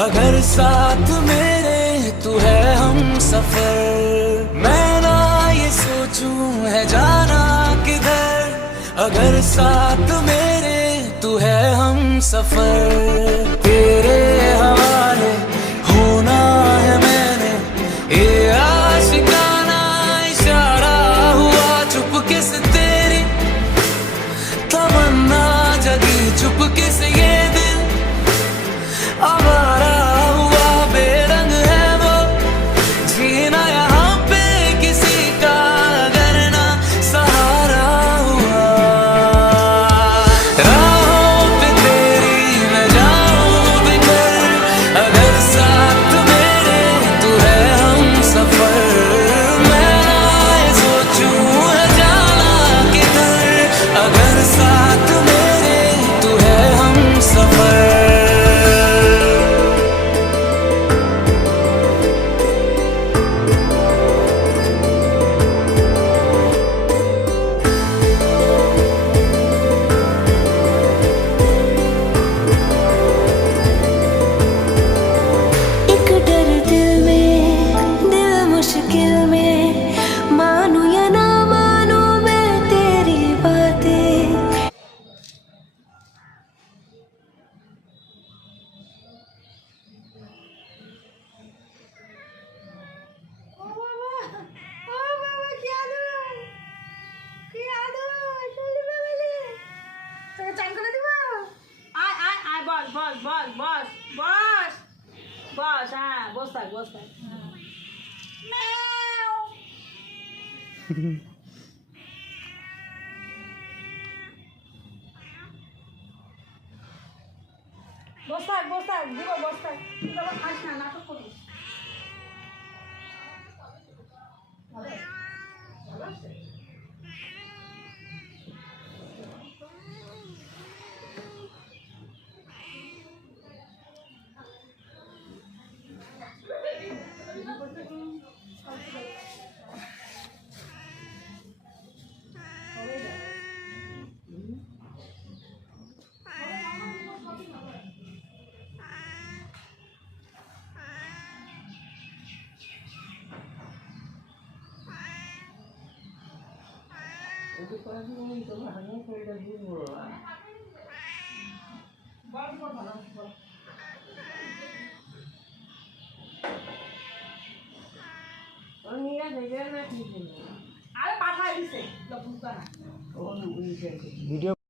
अगर साथ मेरे तू है हम सफर, मैं ना ये सोचूं है जाना किधर। अगर साथ मेरे तू है हम सफर, तेरे हवाले होना है मैंने। ये आशिकाना इशारा हुआ चुपके से, तेरी तमन्ना जगी चुपके से। ये दिल आवारा हुआ, बेरंग है वो जीना यहाँ पे किसी का अगर ना सहारा हुआ। राहों पे तेरी मैं जाऊं बिखर, अगर साथ मेरे तू है हम सफर, मैं ना ये सोचूं है जाना किधर। अगर साथ मेरे तू है हम सफर। मुश्किल में मानू या ना मानू मैं तेरी बातें। চান করে দিব। আয় আয় আয়, বস বস বস বস বস বস, হ্যাঁ বস থাক বস থাক। বস থাক বস থাক, দিব বস থাক। তুই আবার খাস না, নাটক করিস। ভালো আছে? আরে পাঠাই দিছে, ভিডিও